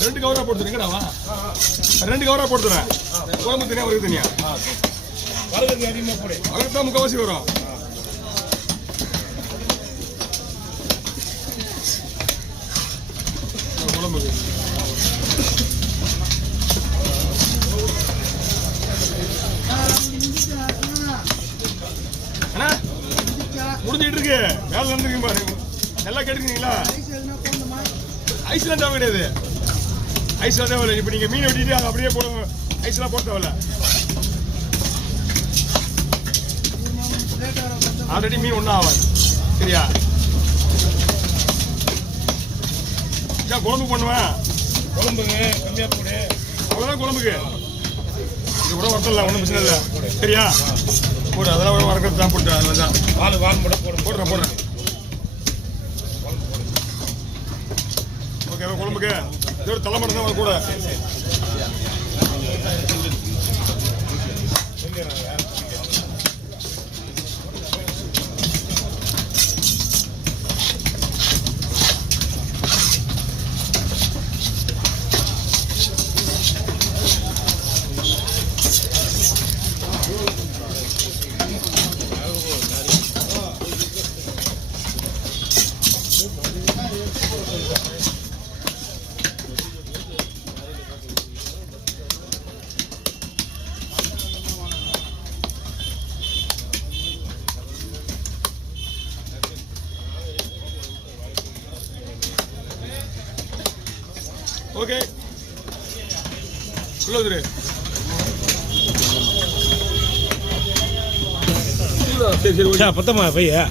2 கவரா போட்டுறீங்கடாவா 2 கவரா போட்டுறேன் குழம்பு தனியா ஒரு தனியா வரது அதிகமா போடு அதுக்கு தான் முக்காவாசி வரும் குழம்புக்கு அண்ணா முடிஞ்சிட்டு இருக்கு வேலை நடந்துருக்கு பாருங்க நல்லா கேட்டுருக்கீங்களா ஐஸ்லாம் தேவை கிடையாது ஐஸ்லாம் தேவையில்லை இப்போ நீங்கள் மீன் வெட்டிட்டு அதை அப்படியே போட ஐஸ்லாம் போட தேவையில்ல ஆல்ரெடி மீன் ஒன்றும் ஆகாது சரியா குழம்பு பண்ணுவேன் குழம்புங்க கம்மியாக போடு அவ்வளோதான் குழம்புக்கு இது கூட வரல ஒன்றும் பிரச்சனை இல்லை சரியா போடு அதெல்லாம் வரக்கிறது தான் போட்டு அதில் தான் வால் போட போடுறேன் ஓகே குழம்புக்கு இது ஒரு தலைமரம் தான் கூட ஓகே உள்ளது சரி சரி பத்தமா பையா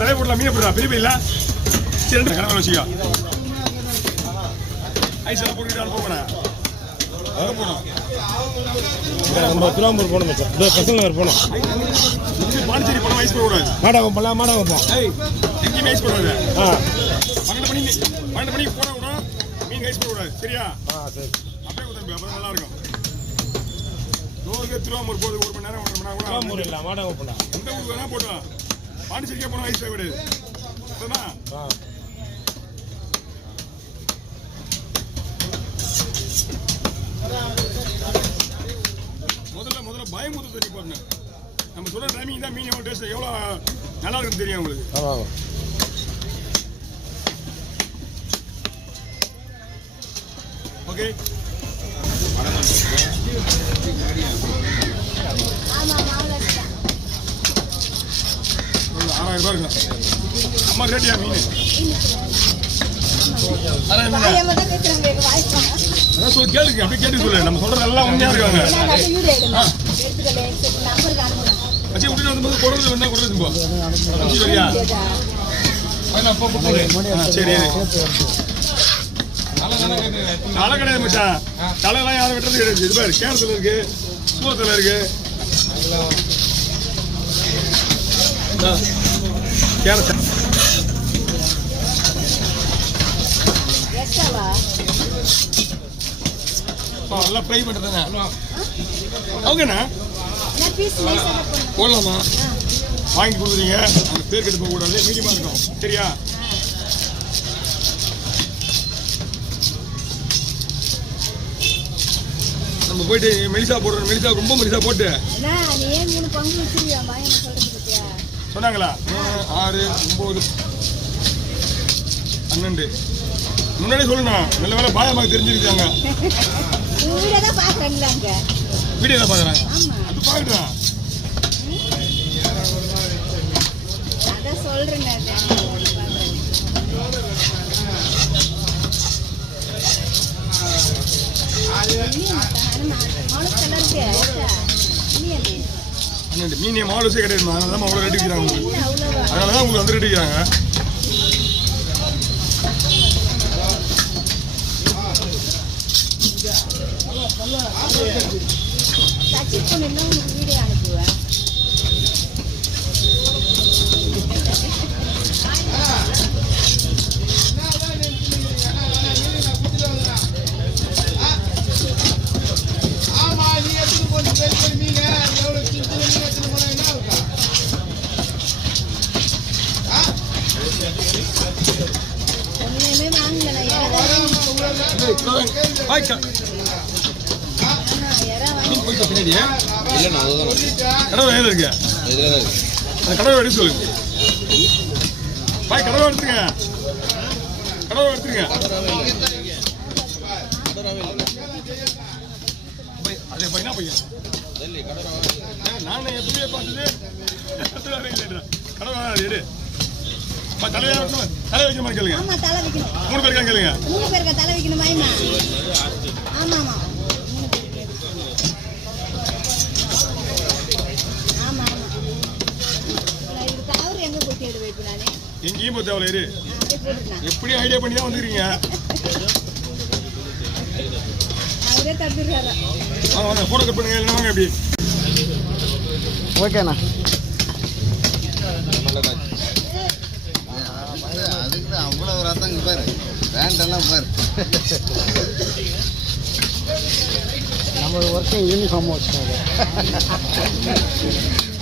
தலை போடலாம் மீன் போடுறா பெரிய பையில சரி 2 கணக்கு வச்சுக்கோ ஐஸ் எல்லாம் போட்டுக்கிட்டு அனுப்ப போறேன் நம்ம திருவாம்பூர் போகணும் சார் இதோ பசங்க போகணும் பாண்டிச்சேரி போனோம் ஐஸ் போடக்கூடாது மாடாக போகலாம் மாடாக போகலாம் எங்கேயுமே ஐஸ் போடாது 12 மணிக்கு போனால் கூட மீன் ஐஸ் போடக்கூடாது சரியா சரி அப்படியே கொடுத்தா அப்புறம் நல்லா இருக்கும் திருவாம்பூர் போகுது 1 மணி நேரம் 1.5 மணி நேரம் திருவாம்பூர் இல்லை மாடாக போகலாம் எந்த ஊருக்கு வேணா போட்டோம் பாண்டிச்சேரிக்கே போனோம் ஐஸ் கிடையாது முதல்ல பயமுத்து தண்ணி போடணும் நம்ம சொல்ற டைமிங் தான் மீன் எவ்வளோ டேஸ்ட் எவ்வளோ நல்லா இருக்குன்னு தெரியும் உங்களுக்கு ஓகே 6000 ரூபாய் இருக்கும் அம்மா ரேட்டியா மீன் அதான் சொல்லி கேளுங்க அப்படியே கேட்டு சொல்லு நம்ம சொல்றது எல்லாம் உண்மையா இருக்காங்க வச்சு விட்டுட்டு வரும்போது கொடுறது வேணா கொடுறது போ சரியா சரி தலை கிடையாது மச்சான் தலையெல்லாம் யாரும் வெட்டுறது கிடையாது இது பாரு கேரளத்தில் இருக்கு சூரத்தில் இருக்கு கேரள நல்லா ஃப்ரை பண்ணுறதுண்ணா ஓகேண்ணா போடலாமா வாங்கி கொடுக்குறீங்க அந்த பேர் கெட்டு போகக்கூடாது மீடியமாக இருக்கும் சரியா நம்ம போயிட்டு மெலிசா போடுறோம் மெலிசா ரொம்ப மெலிசா போட்டு சொன்னாங்களா 6, 9, 12 முன்னாடி சொல்லணும் நல்ல வேலை பாயமாக தெரிஞ்சிருக்காங்க வீடியோ தான் பார்க்குறாங்க அது பார்க்கட்டும் மீன் மாலுசே கிடையாது அதனால தான் அவ்வளோ ரேட்டு விற்கிறாங்க உங்களுக்கு அதனால தான் உங்களுக்கு அந்த ரேட்டு விற்கிறாங்க இல்லைண்ணா அதுதான் கடவுள் எதில் இருக்கு இதில் தான் அந்த கடவுள் எடுத்து சொல்லுங்க பாய் கடவுள் எடுத்துங்க கடவுள் எடுத்துங்க அதே பையனா பையன் நானே எப்பவுமே பார்த்தது இல்லை கடவுள் எடு தலை வைக்க மாதிரி கேளுங்க ஆமா தலை வைக்கணும் 3 பேருக்கா கேளுங்க 3 பேருக்கு தலை வைக்கணும் மாமா ஆமா ஆமா ஆமா ஆமா இது காவர் எங்க போய் தேடு வைப்பு நானே எங்கேயும் போய் தேவல இரு அப்படியே போட்டுறேன் எப்படி ஐடியா பண்ணி தான் வந்துக்கிறீங்க அவரே தடுத்துறாரா வாங்க வாங்க போட்டோ கட் பண்ணுங்க இல்லைன்னா வாங்க எப்படி ஓகேண்ணா அதுக்கு அவ்வளோ ரத்தங்க பாரு வேண்டெல்லாம் பாரு நம்ம ஒர்க்கிங் யூனிஃபார்ம் வச்சுக்கோங்க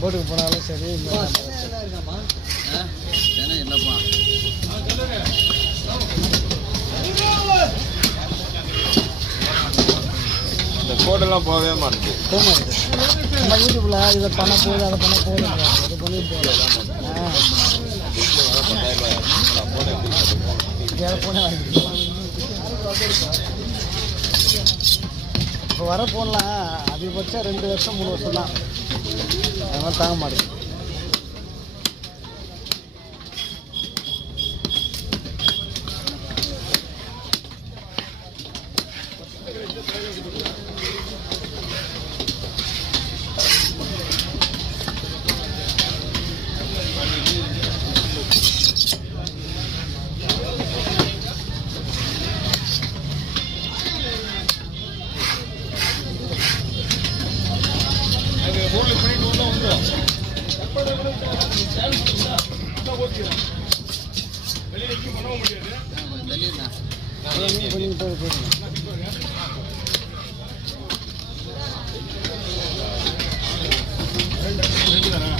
போட்டுக்கு போனாலும் சரி ஏன்னா இல்லைப்பா இந்த கோடெல்லாம் போகவே மாட்டேங்குது போக மாட்டேங்குது நம்ம யூடியூப்பில் இதை பண்ண போகுது அதை பண்ண போகுது இது பண்ணி போகலாம் இப்போ வர ஃபோன்லாம் அதிகபட்சம் 2 வருஷம் 3 வருஷம் தான் அதெல்லாம் தாங்க மாட்டேங்குது போர்டில் பண்ணிட்டு வந்தால் வெளியில் எங்கேயும் பண்ணவும் முடியாது தள்ளிடுண்ணா ரெண்டு தானே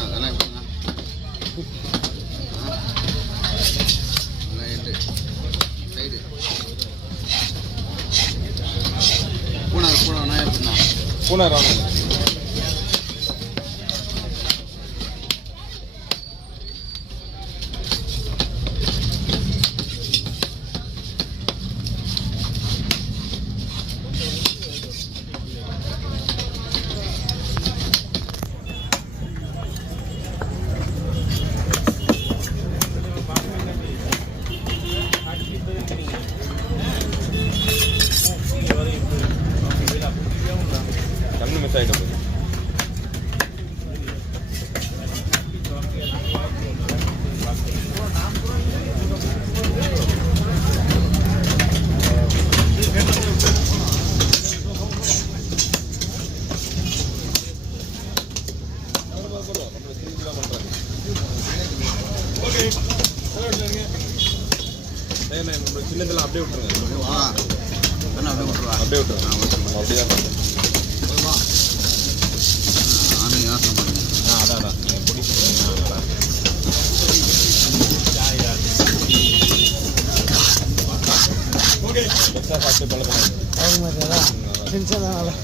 அதெல்லாம் எப்படிண்ணா ரைட்டு சைடு பூனை எப்படிண்ணா பூனை ராமன் கண்ணு மிஸ் ஆகிடும் ஓகே நம்ம சின்னதெல்லாம் அப்படியே விட்டுருங்க வா அண்ணா அப்படியே விட்டுருவா அப்படியே விட்டுருங்க அப்படியே தான் நானும் யோசனை பண்ணுங்க அதான் நீங்கள் பிடிச்சி ஓகே பெருசாக சாப்பிட்டு பழக்கம் அது மாதிரி தான் டென்ஷன் தான் நல்லா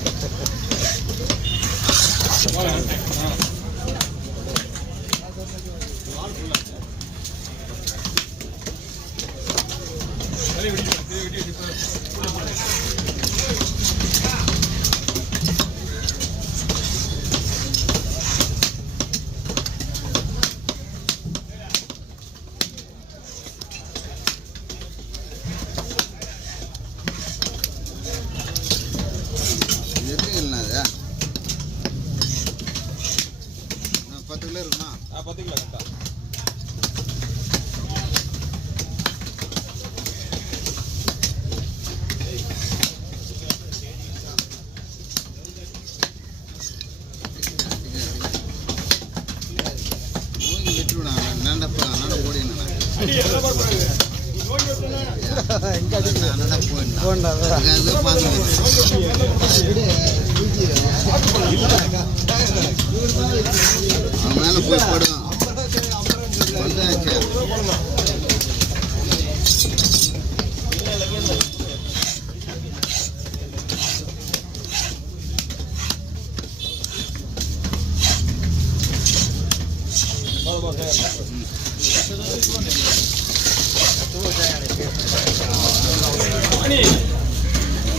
இது எப்படி இல்லைண்ணா அது 10 கிலோ இருக்குண்ணா 10 கிலோ கரெக்டாக அடி எல்லாம் பார்க்கக்கூடாது. நீ நோய் வச்சேன்னா எங்க அடிக்குது அண்ணா போயிட்டான் போண்டா அங்க அது பார்த்து அவன் மேல போய் படும் வந்தாச்சு அணி